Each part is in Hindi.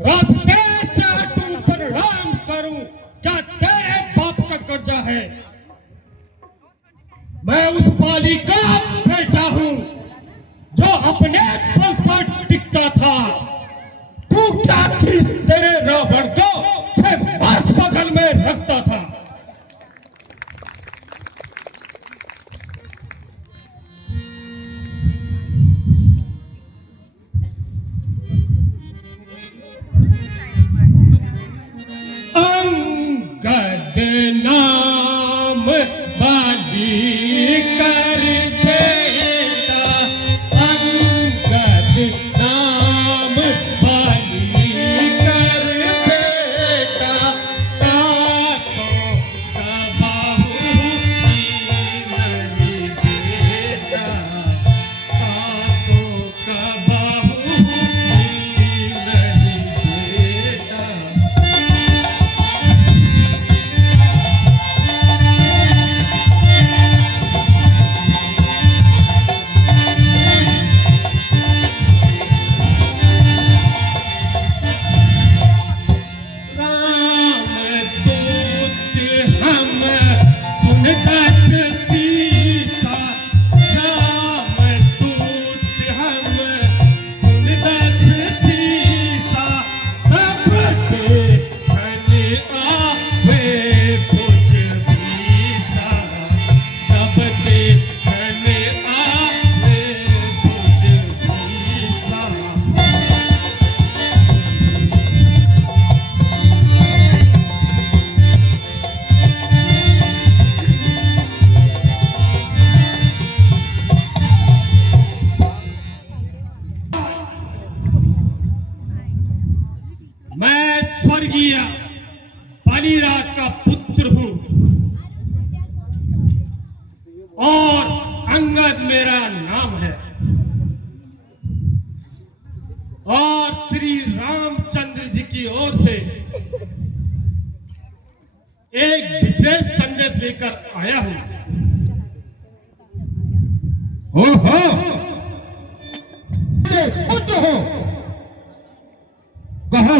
रास्ते से हटूं परिणाम करूं, क्या तेरे बाप का कर्जा है? मैं उस पाली का बेटा हूं जो अपने बल पर टिकता था। तू क्या चीज तेरे रावण को बस बगल में रखता था? अंगद नाम बाली कर बेटा, अंगद नाम बाली कर बेटा, कासों का बाहु नहीं बेटा, कासों का बाहु नहीं बेटा। मैं स्वर्गीय बलिराज का पुत्र हूं और अंगद मेरा नाम है, और श्री रामचंद्र जी की ओर से एक विशेष संदेश लेकर आया हूं। हो पुत्र हो, कहो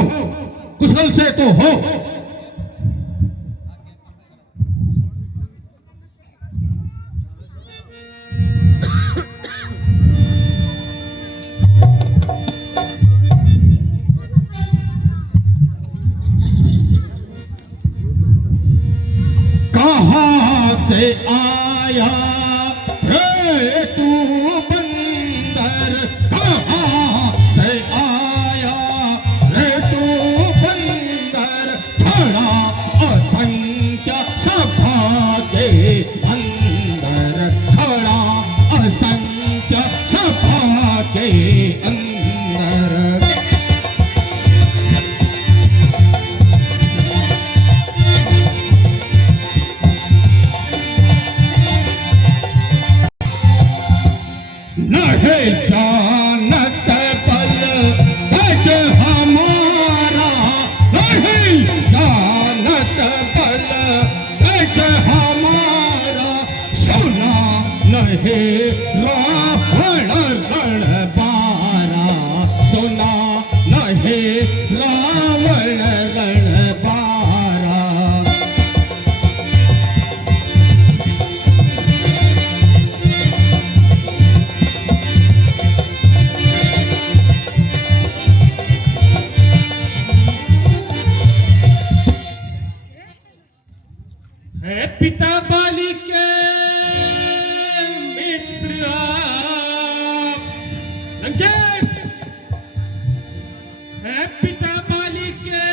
कुशल से तो हो। कहाँ से आया रे तू बंदर, कहाँ से आया रे तू बंदर, खड़ा असंख्य सभा के अंदर, खड़ा असंख्य सभा के अंदर। नहीं जानत बल गज हमारा, नहीं जानत बल गज हमारा, सुना नहीं रावण रणबारा, सुना नहीं रावण रणबारा। है पिता बाली के मित्र आप, लंकेश, है पिता बाली के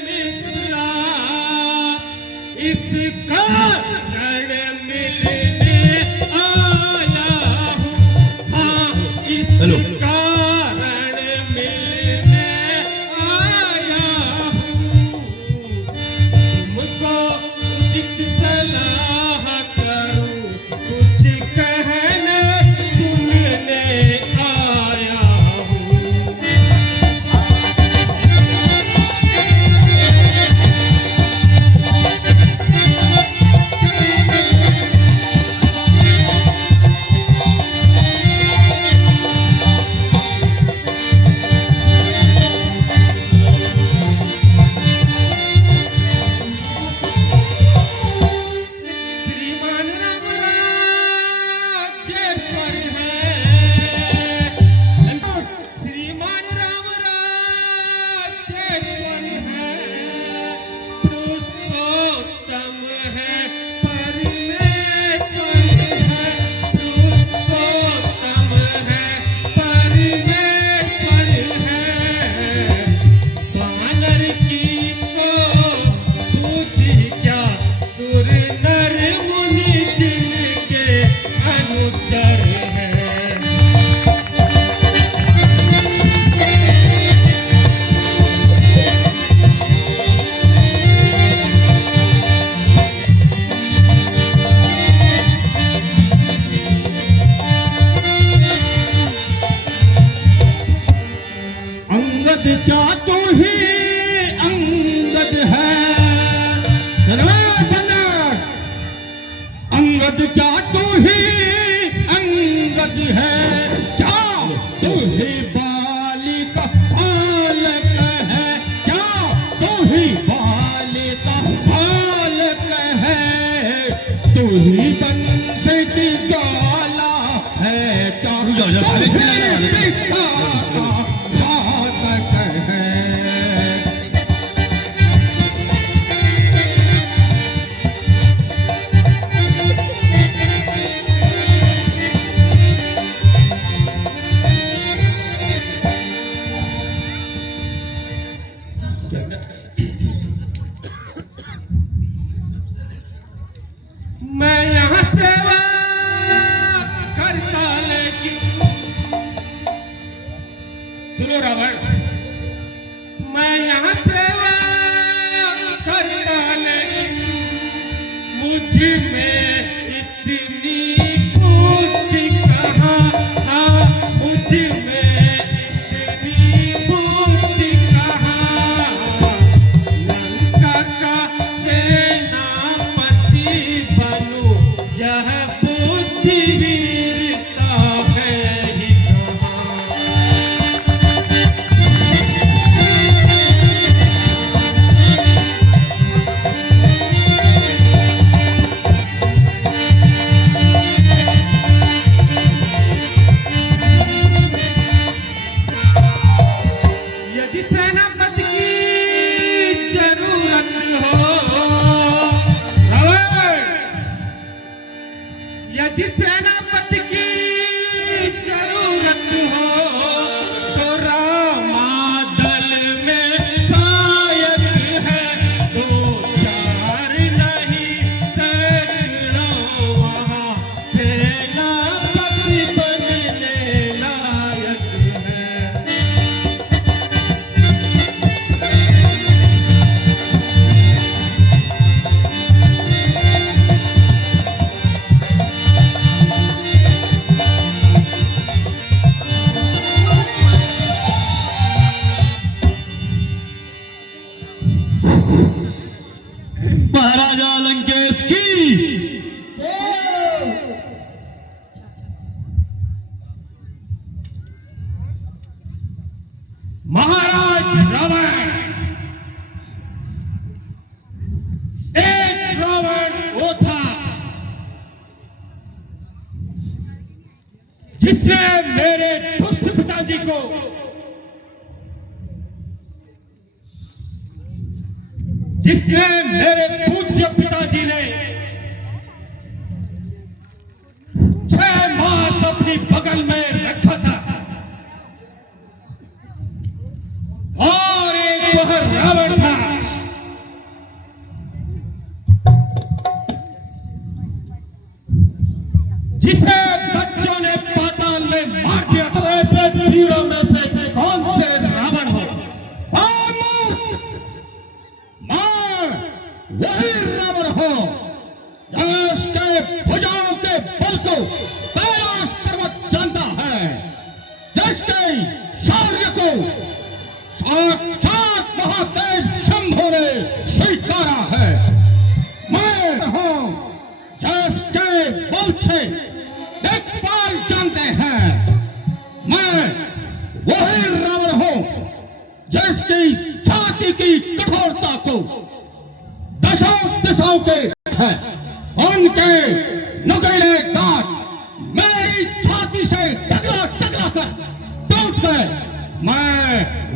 मित्र आप, इस कारण मिलने आया हूँ। हाँ, इस कारण मिलने आया हूँ। तुमको उचित सलाह करूं, कुछ कहने सुनने आया हूं। क्या तू ही अंगद है? अंगद क्या तू ही अंगद है? क्या तू ही बाली का बालक है? क्या तू ही बाली का बालक है? तू ही बंश की ज्वाला है? क्या तू ही पिता का घातक है? मैं यहाँ सेवा करता लेकिन सुनो रावण, मैं यहाँ सेवा करता लेकिन मुझ में इतनी बुद्धि कहाँ? मुझ में इतनी बुद्धि कहाँ? लंका का सेनापति बनूं, यह बुद्धि वीरता है ही कहाँ? यदि सेनापति की जरूरत हो, यदि सेनापति की जरूरत हो तो रामादल में शायद है, दो चार नहीं सैकड़ों वहाँ सेनापति बनने लायक है। महाराजा लंकेश की महाराज रावण, एक रावण वो था जिसने मेरे दुष्ट पिताजी को जिसने मेरे पूज्य पिताजी ने 6 मास अपनी बगल में रखा था, और एक वह रावण था जिसे बच्चों ने पाताल में मार दिया। तो ऐसे वीरों में से कौन से रावण हो? वही रावण हो जिसके भुजाओं के बल को कैलाश पर्वत जानता है, जिसके शौर्य को साक्षात महादेव शंभु ने स्वीकारा है। मैं हूँ जिसके बल से दिक्पाल जानते हैं। मैं वही रावण हूँ जिसकी छाती की कठोरता को दशों दिशाओं के है, उनके नुकीले दांत मेरी छाती से टकरा टकरा कर टूट गए। मैं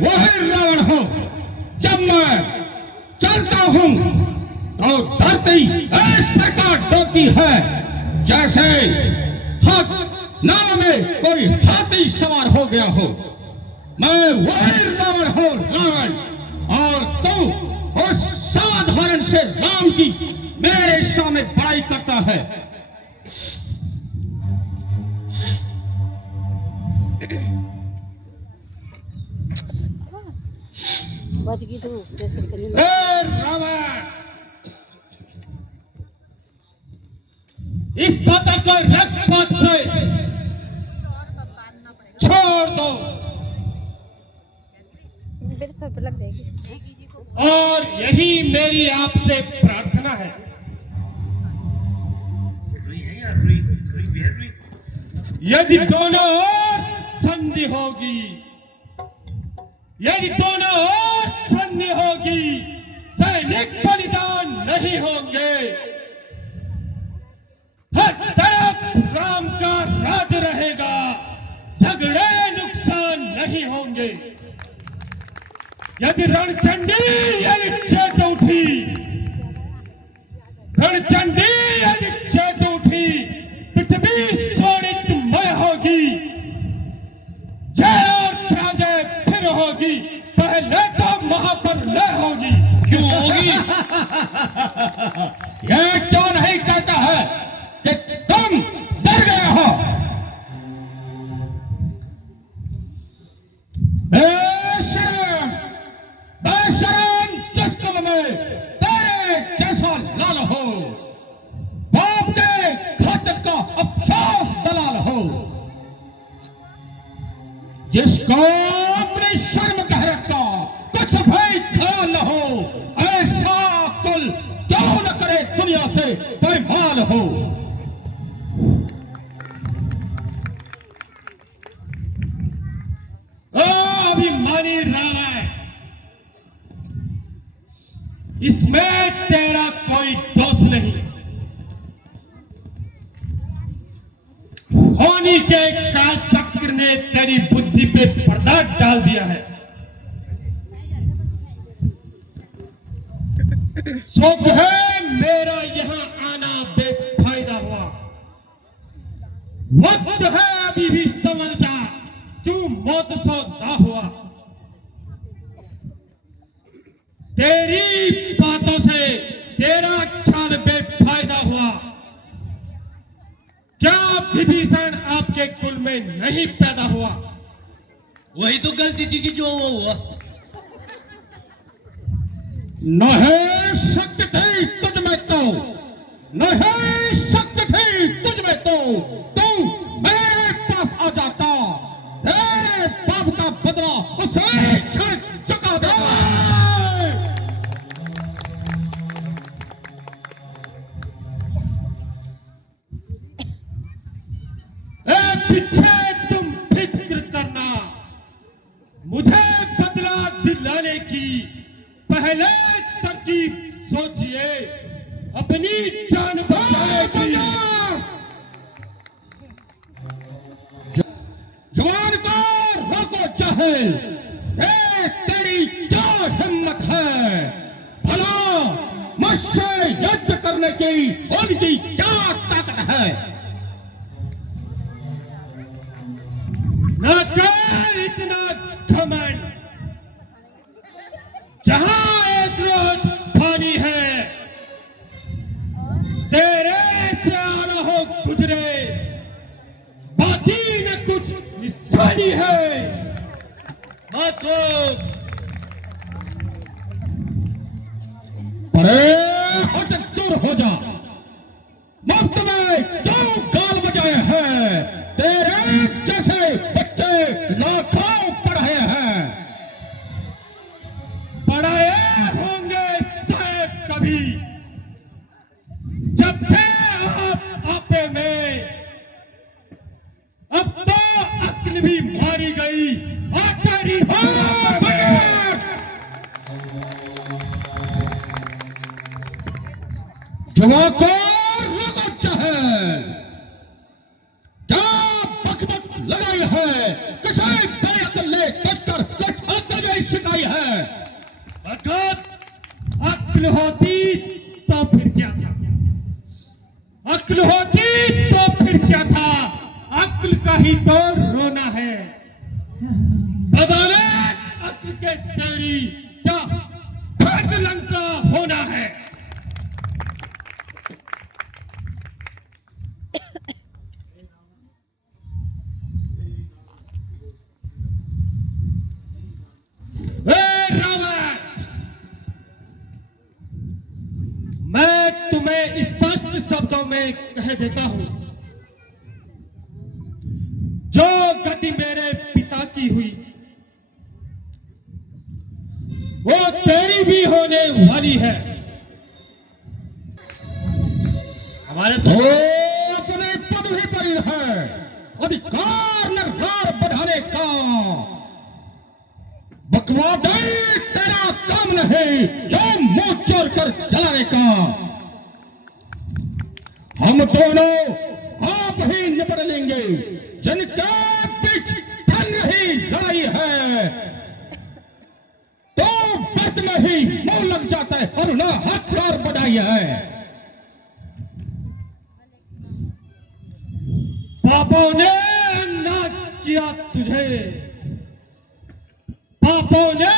वही रावण हूँ। जब मैं चलता हूँ तो धरती इस प्रकार डोलती है जैसे नाव में कोई हाथी सवार हो गया हो। मैं वही रावण हूँ, रावण। और तू उस साधारण से राम की मेरे सामने बड़ाई करता है। रावण, इस पत्र को रक्तपात से छोड़ दो। घर पे लग जाएगी। और यही मेरी आपसे प्रार्थना है। यदि दोनों ओर संधि होगी, यदि दोनों ओर संधि होगी, सैनिक बलिदान नहीं होंगे, हर तरफ राम का राज रहेगा, झगड़े नुकसान नहीं होंगे। यदि रणचंडी यदि चेत उठी, रणचंडी यदि चेत उठी, पृथ्वी स्वर्णितमय होगी, जय और पराजय फिर होगी, पहले तो महाप्रलय होगी। क्यों होगी? यह क्यों नहीं कहता है कि तुम डर गए हो? बेशरम, बेशरम जिस कुल में तेरे जैसा लाल हो, बाप के घातक का अफसोस दलाल हो, जिसको अपनी शर्म कह रखा कुछ भी ख्याल न हो, ऐसा कुल क्यों न करे दुनिया से बेमाल हो। अभिमानी राणा, इसमें तेरा कोई दोष नहीं। होनी के काल चक्र ने तेरी बुद्धि पे पर्दा डाल दिया है। शोक है मेरा यहाँ आना बेफायदा हुआ। वक्त है अभी भी संभल जा, तू मौत सौदा हुआ। तेरी बातों से तेरा ख्याल बेफायदा हुआ। क्या विभीषण आपके कुल में नहीं पैदा हुआ? वही तो गलती थी कि जो वो हुआ। नहीं शक्ति थी तुझ में तो, नहीं शक्ति थी तुझ में तो, तू मेरे पास आ जाता, तेरे बाप का बदला उसे क्षण चुका देगा। पीछे तुम फिक्र करना, मुझे बदला दिलाने की पहले तरकीब सोचिए, अपनी जान बचाएगी। जवान को रोको चाहे, तेरी क्या हिम्मत है? भला मुझसे युद्ध करने की उनकी क्या ताकत है? न कर इतना घमंड, जहां एक रोज फानी है, तेरे से आ रहो गुजरे, बाकी न कुछ निशानी है। मत रोक, परे हट, दूर हो जा। मुफ्त में जो गाल बजाए हैं, तेरे जैसे बच्चे लाखों पढ़े हैं। पढ़ाए होंगे शायद कभी, जब थे आप आपे में, अब तो अक्ल भी मारी गई। आखिरी जवान को रोको चाहे, क्या बकबक लगाई है? किसी बेअक्ल ने कसकर कुछ अक्ल नहीं सिखाई है? अक्ल होती तो फिर क्या था? अक्ल होती तो फिर क्या था? अक्ल का ही तो रोना है। बदौलत अक्ल के तेरी क्या खट लंका होना है। मैं तुम्हें स्पष्ट शब्दों में कह देता हूं, जो गति मेरे पिता की हुई, नहीं होने वाली है। हमारे वो साथ अपने पदवी पर ही है, अधिकार निर्धार बढ़ाने का। बकवादी तेरा काम नहीं, ये मुंह चोर कर चलाने का। हम दोनों आप ही निपट लेंगे, जिनके बीच ठन रही लड़ाई है तो वक्त में ही मुंह लग जाता है और ना हथियार बढ़ाई है। पापों ने ना किया तुझे, पापों ने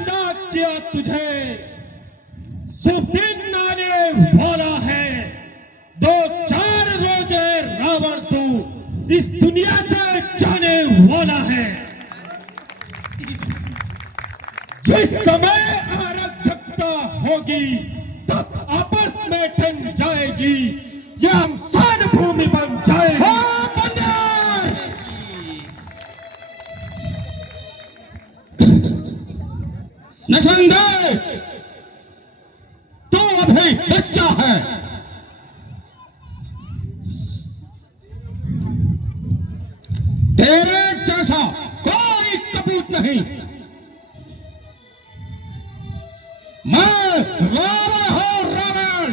ना किया तुझे, शुभ दिन आने वाला है। 2-4 रोजे रावण तू इस दुनिया से जाने वाला है। जिस समय अराजकता होगी तब आपस में ठन जाएगी, यह हमसान भूमि बन जाएगी। निसंदेह तू अभी बच्चा है, तेरे जैसा कोई कपूत नहीं। मैं रावण हूं, रावण।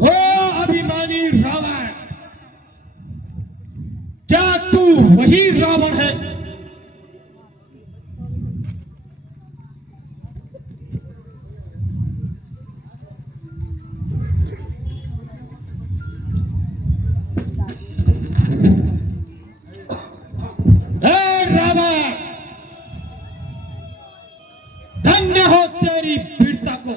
ओ अभिमानी रावण, क्या तू वही रावण है? ए रावण, धन्य हो तेरी वीरता को,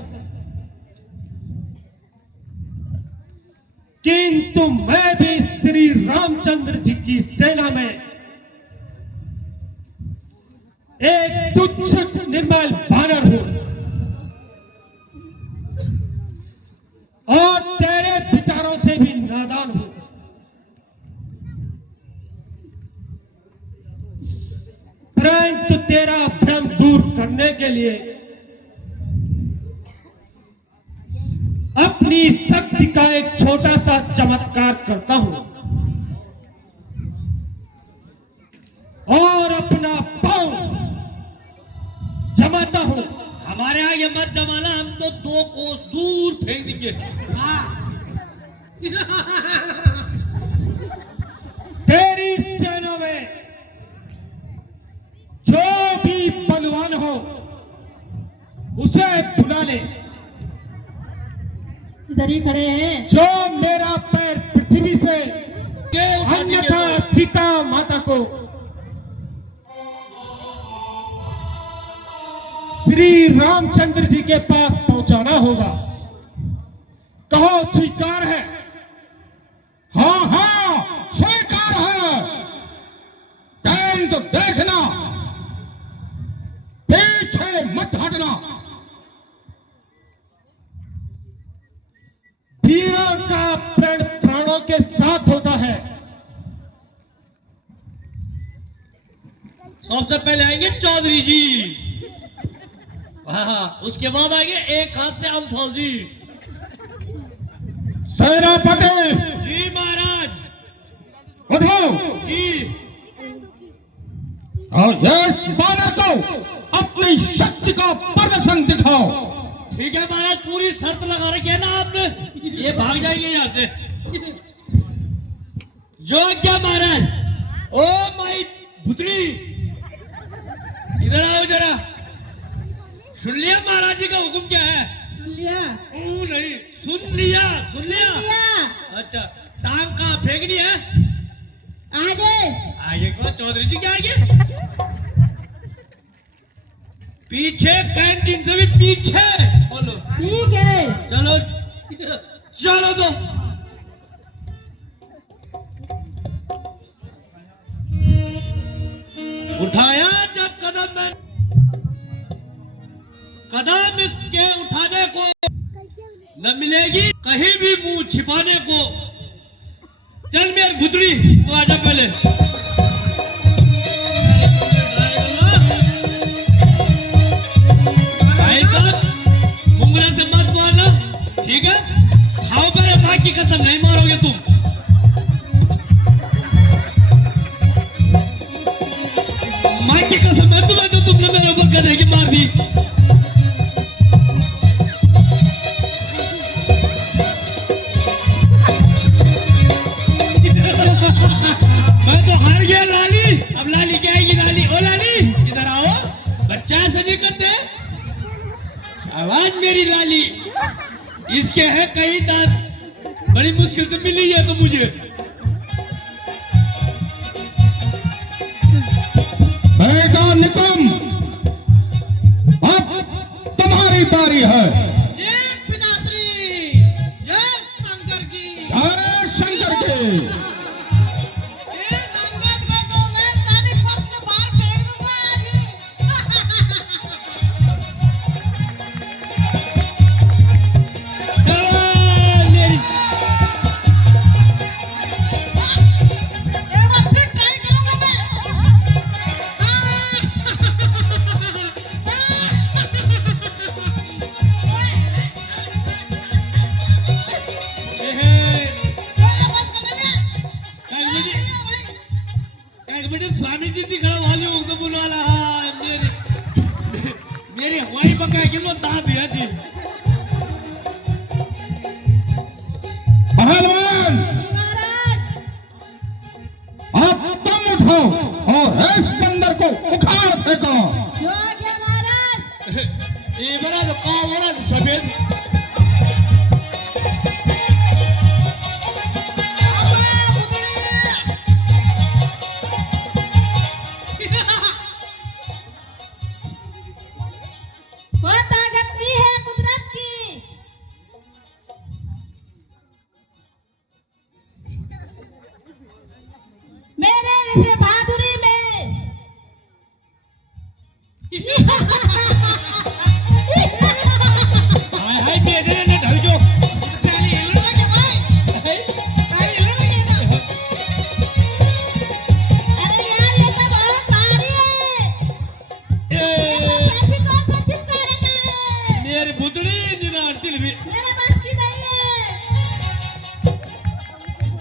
किंतु मैं भी श्री रामचंद्र जी की सेना में एक तुच्छ निर्मल बानर हूं और तेरे विचारों से भी नादान हूं। परंतु तेरा भ्रम दूर करने के लिए अपनी शक्ति का एक छोटा सा चमत्कार करता हूं और अपना पांव जमाता हूं। हमारे आगे मत जमाना, हम तो 2 कोस दूर फेंक देंगे। तेरी सेना में जो भी बलवान हो उसे बुला ले। इधर ही खड़े हैं। जो मेरा पैर पृथ्वी से अन्यथा सीता माता को श्री रामचंद्र जी के पास पहुंचाना होगा। कहो स्वीकार है? हाँ हाँ स्वीकार है। टाइम तो देखना, पीछे मत हटना। वीरों का प्रण प्राणों के साथ होता है। सबसे पहले आएंगे चौधरी जी, हाँ, उसके बाद आएंगे एक हाथ से अंथल जी। सेनापति जी महाराज। उठो जी। और इस बानर को अपनी शक्ति का प्रदर्शन दिखाओ। ठीक है महाराज, पूरी शर्त लगा रखी है ना आपने, ये भाग जाएंगे यहाँ से। जो क्या महाराज? ओ माई भुतड़ी, इधर आओ जरा। सुन लिया महाराज जी का हुक्म क्या है? सुन लिया? ओ नहीं, सुन लिया, सुन लिया। अच्छा, टांग कहाँ फेंकनी है? आगे। आगे कौन? चौधरी जी के आगे? पीछे, कैंटीन से भी पीछे। बोलो। ठीक है। चलो चलो तो। उठाया जब कदम में, कदम इसके उठाने को न मिलेगी कहीं भी मुंह छिपाने को। चल मेरी भुतड़ी तू आजा पहले। भाई साहब मुंगरा से मत मारना, ठीक है? खाओ पहले, माँ की कसम नहीं मारोगे तुम। माँ की कसम है तुम्हें, जो तुमने मेरे ऊपर गधे की मार दी। मैं तो हार गया लाली। अब लाली क्या आएगी? लाली, ओ लाली इधर आओ, बच्चा ऐसे नहीं करते। आवाज मेरी लाली, इसके है कई दांत, बड़ी मुश्किल से मिली है तो मुझे। बेटा निकम, अब तुम्हारी बारी है। जय पिताश्री, जय शंकर की। जय शंकर के। इस अंगद को तो मैं सानी पथ से बाहर फेंक दूंगा चलो मेरी एक बार फिर ट्राई करूंगा बस कर ले। एक मिनट स्वामी जी दिखा वाली हूँ तो बोल वाला। हाँ मेरी हवाई पका के लो दांत दिया जी। पहलवान, महाराज, अब तुम उठो और इस बंदर को उखाड़ फेंको। जो आज्ञा महाराज। ये बड़ा तो काव हो रहा सफेद। अम्मा बुदड़ी। वो ताकत दी है कुदरत की। मेरे इस बहादुरी में हाय हाय मेरे ने ढल जो। पहले हिलने लगे भाई, पहले हिलने लगे ना। अरे यार ये तो बहुत भारी है। ये तो फेविकोल से चिपका रखा है। मेरी भुतड़ी निरार दिल भी। मेरे बस की नहीं है।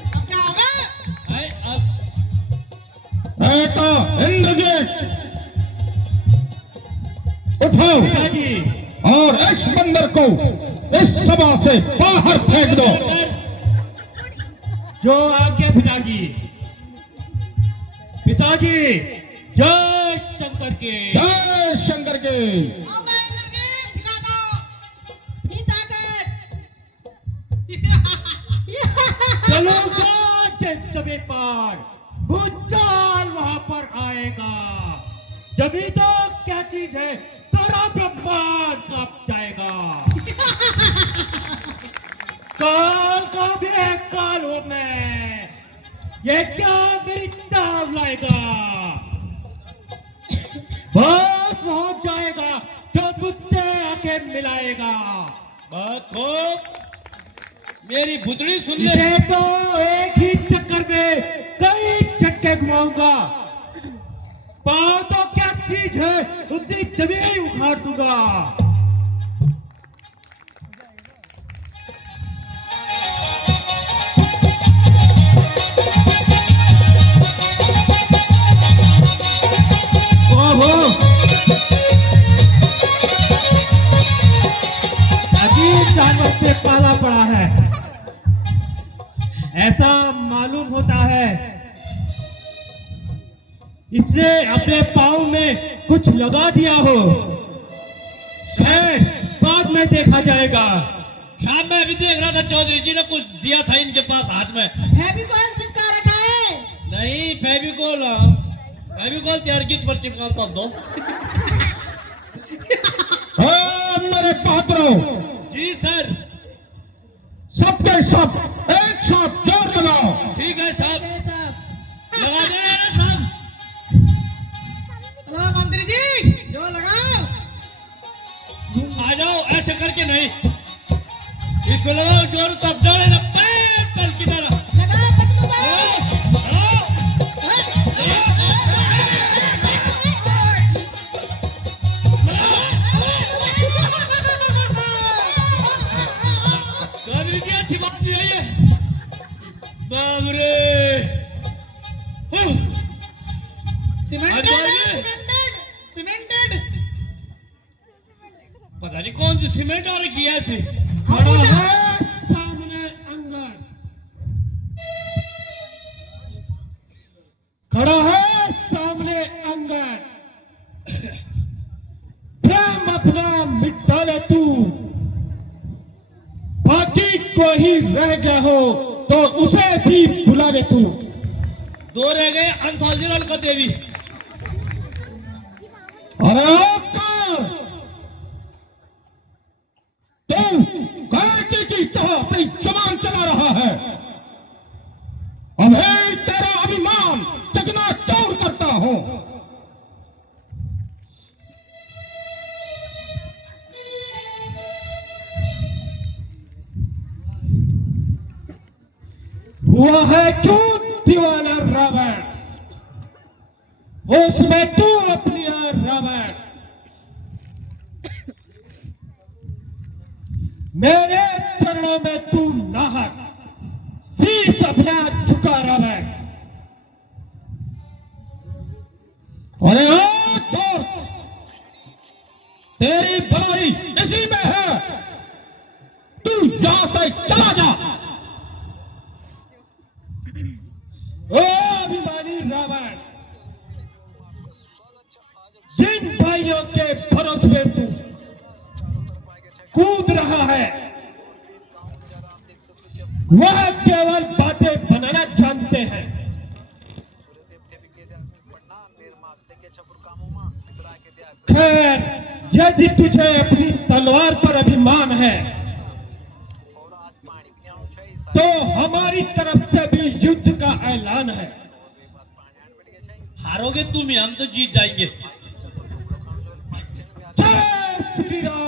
अब क्या होगा? हाय अब बेटा इंद्रजीत, उठो और इस बंदर को इस सभा से बाहर फेंक दो। जो आज्ञा पिताजी। पिताजी जय शंकर के। जय शंकर के। अम्मा इंद्रजीत दिखा दो अपनी ताकत। चलो समय पर भूचाल वहां पर आएगा, जभी तो क्या चीज है सारा ब्रह्मांड कांप जाएगा। काल का भी कालों में ये क्या मेरी दाव लाएगा। बस पहुंच जाएगा जो मुझसे आके मिलाएगा। बहुत खूब। मेरी भुतड़ी सुन ले। इसे तो एक ही चक्कर में कई चक्के घुमाऊंगा। पाँव तो क्या चीज है उसकी जमीन उखाड़ दूंगा। ओहो, अजीब जानवर से पाला पड़ा है। ऐसा मालूम होता है इसने अपने पाँव में कुछ लगा दिया हो। शायद बाद में देखा जाएगा। शाम में अभी देख रहा था चौधरी जी ने कुछ दिया था इनके पास हाथ में। फेविकोल चिपका रखा है। नहीं फेविकोल, फेविकोल तैयार किस पर चिपकाता दो। मेरे पात्रों, जी सर। सबके सब एक साथ जोर लगाओ। ठीक है साहब, साहब लगा दे रहे हैं साहब। हेलो मंत्री जी, जो लगाओ। आ जाओ, ऐसे करके नहीं, इस पे लगाओ जोर, तब जोड़े ना पैर पल की तरह। लगाओ पटकू भाई। चौधरी जी अच्छी बात नहीं है ये। बाप रे। सीमेंटेड पता नहीं कौन सी सीमेंट आ रखी है ऐसी। खड़ा है सामने अंगन, खड़ा है सामने अंगन। प्रेम अपना मिटा ले तू, बाकी कोई रह गया हो तो उसे भी बुला ले तू। दो रह गए अंथाजिर अलका देवी। अरे तू गायकी की तरह अपनी जबान चला रहा है। अभी तेरा अभिमान चकनाचूर करता हूं। हुआ है क्यों दीवाना रावण, होश में तू अपनी रावण। मेरे चरणों में तू नाहक, शीश अपना झुका रावण। अरे तो तेरी भलाई इसी में है। तू यहां से चला जा। ओ अभिमानी रावण, जिन भाइयों के भरोसे तू कूद रहा है वह केवल बातें बनाना जानते हैं। खैर, यदि तुझे अपनी तलवार पर अभिमान है तो हमारी तरफ से भी युद्ध का ऐलान है। हारोगे तुम ही, हम तो जीत जाएंगे। जय श्री राम।